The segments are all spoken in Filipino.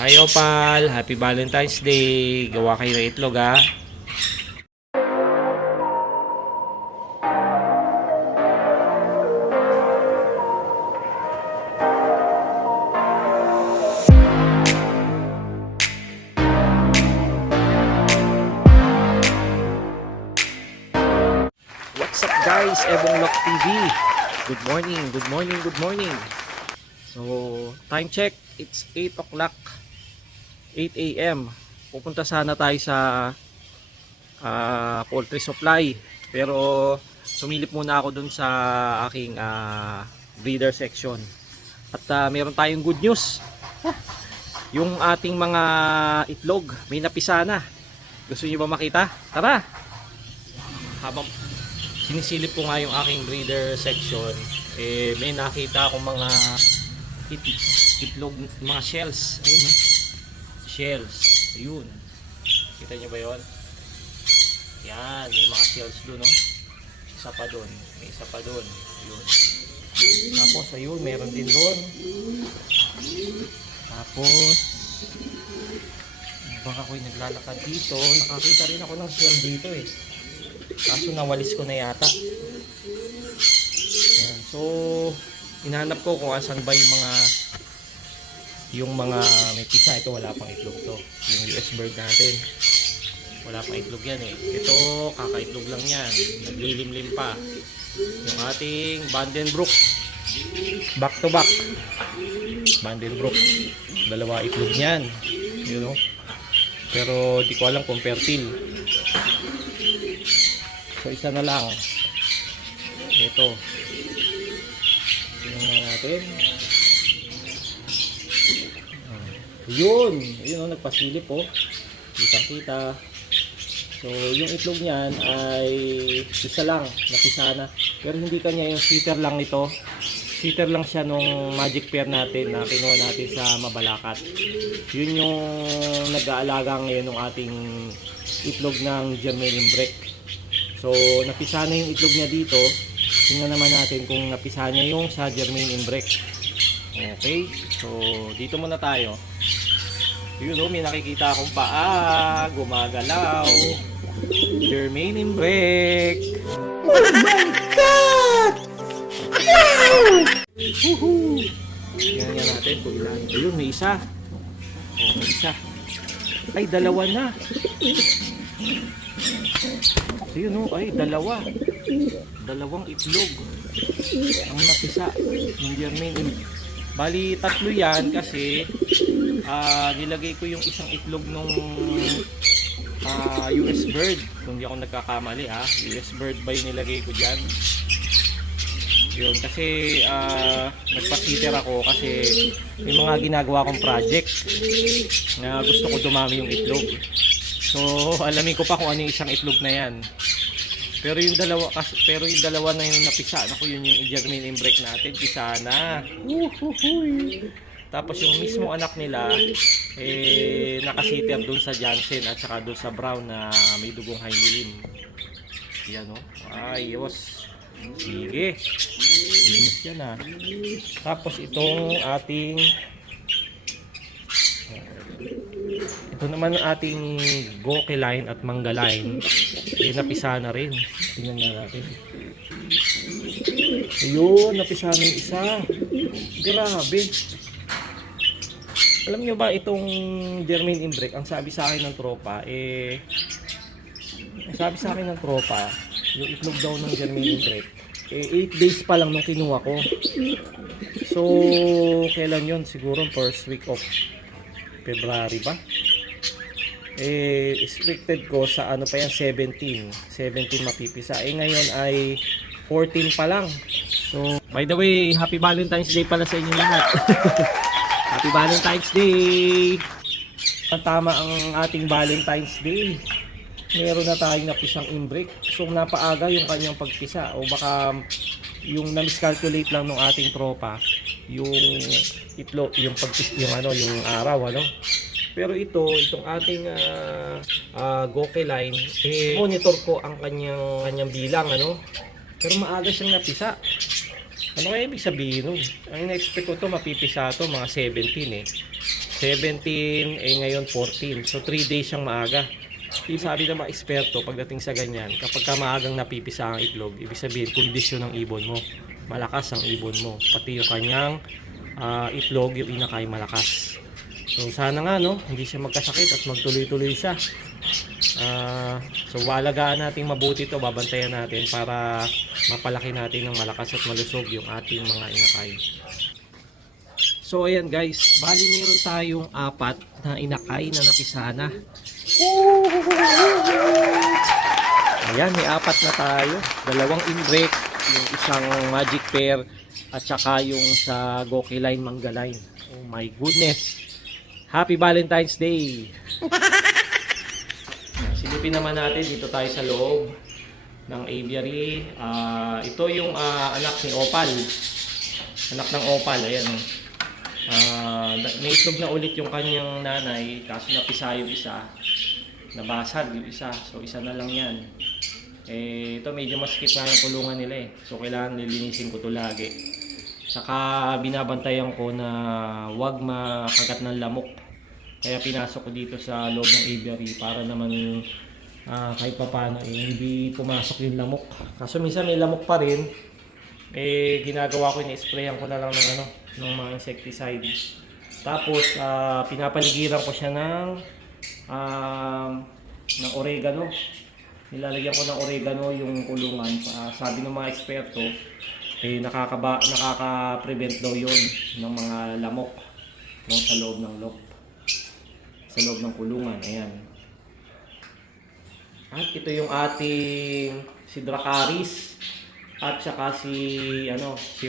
Hi Opal, Happy Valentine's Day. Gawa kayo ng itlog ha. What's up guys, Ebong Lock TV. Good morning, good morning, good morning. So, time check, it's 8 o'clock, 8 a.m. Pupunta sana tayo sa poultry supply. Pero, sumilip muna ako dun sa aking breeder section. At meron tayong good news. Yung ating mga itlog, may napisa na. Gusto niyo ba makita? Tara! Habang sinisilip ko nga yung aking breeder section, may nakita akong mga itlog, mga shells. Ayun, no? Shells. Ayun. Kita nyo ba yun? Yan, may mga shells doon, no? Isa pa doon. May isa pa doon. Ayun. Tapos, ayun, meron din doon. Tapos, baka ako'y naglalakad dito. Nakakita rin ako ng shell dito eh. Kaso nawalis ko na yata. Ayan. So, hinahanap ko kung asan ba yung mga may pisa. Ito wala pang itlog to. Yung US bird natin. Wala pang itlog yan eh. Ito, kakaitlog lang yan. Naglilimlim pa. Yung ating Vandenbroek. Back to back. Vandenbroek. Dalawa itlog yan. You know? Pero di ko alam kung fertile. So isa na lang. Ito. Tingnan natin. Yun. Yun o, nagpasilip o. Kitang-kita. So yung itlog niyan ay isa lang. Napisa na. Pero hindi kanya yung sitter lang nito. Sitter lang siya nung magic pair natin na kinuha natin sa Mabalacat. Yun yung nag-aalaga ngayon ng ating itlog ng German Imbrek. So, napisa na yung itlog niya dito. Tingnan naman natin kung napisa niya yung sa German Imbrek. Okay. So, dito muna tayo. Yun o, may nakikita akong paa. Gumagalaw. German Imbrek. Oh my God! Woohoo! Tingnan nga natin kung ilan. Ayun, may isa. Oh, may isa. Ay, dalawa na. Ayun o, ay dalawa. Dalawang itlog ang napisa ng German. Bali tatlo yan kasi nilagay ko yung isang itlog nung US bird. Kung di ako nagkakamali US bird ba yung nilagay ko dyan. Yun, kasi nagpa-sitter ako kasi may mga ginagawa kong project na gusto ko dumami yung itlog. So, alamin ko pa kung ano yung isang itlog na yan. Pero yung dalawa na yung napisa. Naku, yun yung German Imbrek natin. Pisa na. Tapos yung mismo anak nila, nakasitter dun sa Jansen at saka dun sa Brown na may dugong high milim. Yan o. Ayos. Sige. Bilis yan Tapos itong ating ito naman ang ating Goke line at Manga line. Napisa na rin. Tingnan nga natin. Ayun, napisa na yung isa. Grabe. Alam nyo ba itong German Imbrek, ang sabi sa akin ng tropa, yung itlog daw ng German Imbrek, 8 days pa lang nung kinuha ko. So, kailan yun? Siguro first week of February ba? Expected ko sa ano pa yan, 17 mapipisa. Ngayon ay 14 pa lang. So, by the way, Happy Valentine's Day pala sa inyo lahat. Happy Valentine's Day! Tama ang ating Valentine's Day. Meron na tayong napisang imbrek. So, napaaga yung kanyang pagpisa. O baka yung na-miscalculate lang ng ating tropa yung itlog, yung araw, Pero itong ating Goke line, monitor ko ang kanyang bilang, Pero maaga siyang napisa. Ano kaya ibig sabihin nun? Ang in-expect ko to mapipisa to mga 17 17, ngayon 14. So 3 days siyang maaga. Sabi ng mga eksperto pagdating sa ganyan, kapag ka maagang napipisa ang itlog, ibig sabihin kondisyon ng ibon mo. Malakas ang ibon mo. Pati yung kanyang itlog, yung inakay malakas. So sana nga hindi siya magkasakit at magtuloy-tuloy siya. So walagaan natin mabuti ito, babantayan natin para mapalaki natin ng malakas at malusog yung ating mga inakay. So ayan guys, bali meron tayong 4 na inakay na napisa na. Ayan, may 4 na tayo. 2 inbreak, yung isang magic pair, at saka yung sa Goki Line Manga Line. Oh my goodness. Happy Valentine's Day! Silipin naman natin, dito tayo sa loob ng aviary. Ito yung anak ni Opal. Anak ng Opal, ayan. May itlog na ulit yung kanyang nanay, kaso napisa yung isa. Nabasag yung isa, so isa na lang yan. Ito medyo maskip na yung kulungan nila so kailangan nilinisin ko ito lagi. Saka binabantayan ko na wag makagat ng lamok, kaya pinasok ko dito sa loob ng aviary para naman kahit papano hindi pumasok yung lamok. Kaso minsan may lamok pa rin, ginagawa ko, ini-sprayan ko na lang ng mga insecticide. Tapos pinapaligiran ko siya ng oregano. Nilalagyan ko ng oregano yung kulungan. Sabi ng mga eksperto, nakaka-prevent daw yun ng mga lamok sa loob ng lock. Sa loob ng kulungan. Ayan. At ito yung ating si Dracaris at saka si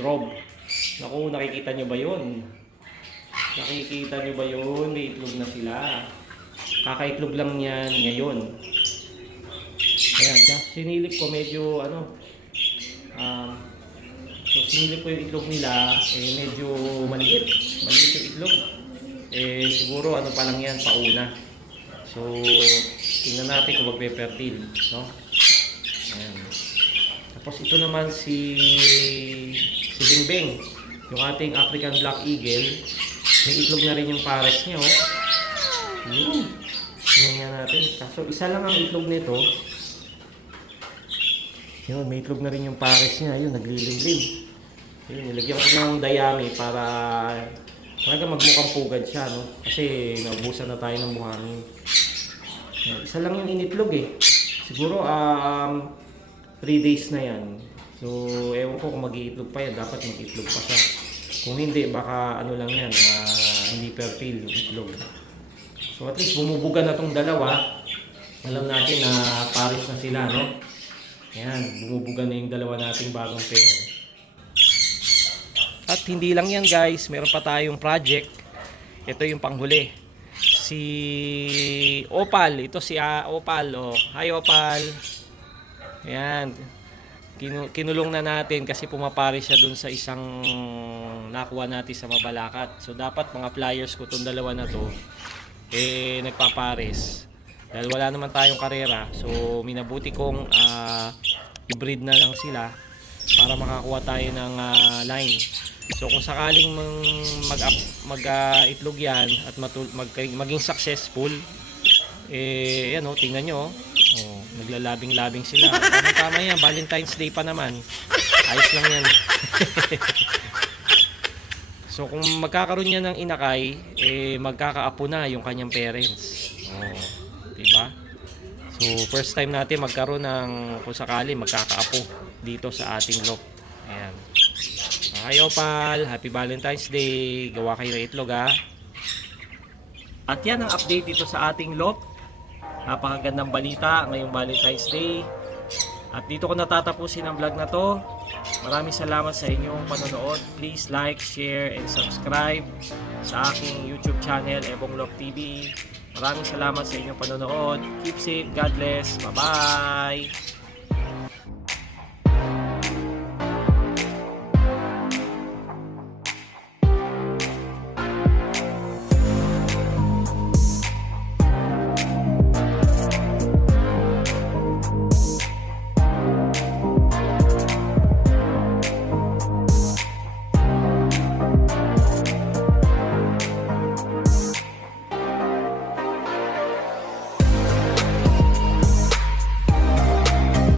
Rob. Naku, nakikita nyo ba yun? Nakikita nyo ba yun? May itlog na sila. Kakaitlog lang yan ngayon. Ayan, sinilip ko medyo so sinilip ko yung itlog nila, medyo maliit yung itlog. Siguro pa lang yan, pauna. So tingnan natin kung magpe-fertile, no? Ayan. Tapos ito naman si Bingbing, yung ating African Black Eagle. May itlog na rin yung pares niya, Tingnan natin. Kaso isa lang ang itlog nito. Yun, may itlog na rin yung pares niya. Ayun, naglilimlim. Ayun, nilagyan ko ng dayami para talaga magmukhang pugad siya, Kasi naubusan na tayo ng buhangin. Isa lang yung initlog Siguro 3 days na yan. So ewan ko kung mag-iitlog pa yan. Dapat mag-itlog pa siya. Kung hindi, baka lang yan, hindi fertile yung itlog. So at least bumubuga na tong dalawa. Alam natin na pares na sila, Ayan, bumubuga na yung dalawa nating bagong pair. At hindi lang yan guys, meron pa tayong project. Ito yung panghuli. Si Opal, ito si Opal. Hi Opal. Ayan, kinulong na natin kasi pumapare siya dun sa isang nakuha natin sa Mabalacat. So dapat mga flyers ko itong dalawa na to nagpapares. Dahil wala naman tayong karera, so minabuti kong i-breed na lang sila para makakuha tayo ng line. So kung sakaling mag-itlog yan at maging successful, tingnan nyo, naglalabing-labing sila. Tama yan, Valentine's Day pa naman. Ayos lang yan. So kung magkakaroon niya ng inakay, magkakaapo na yung kanyang parents. Diba? So first time natin magkaroon ng, kung sakali, magkakaapo dito sa ating loft. Ayan. Hi Opal, Happy Valentine's Day. Gawa kayo ng itlog At yan ang update dito sa ating loft. Napakagandang balita ngayong Valentine's Day. At dito ko natatapusin ang vlog na to. Maraming salamat sa inyong panonood. Please like, share, and subscribe sa aking YouTube channel, Ebong Love TV. Maraming salamat sa inyong panonood. Keep safe. God bless. Bye-bye.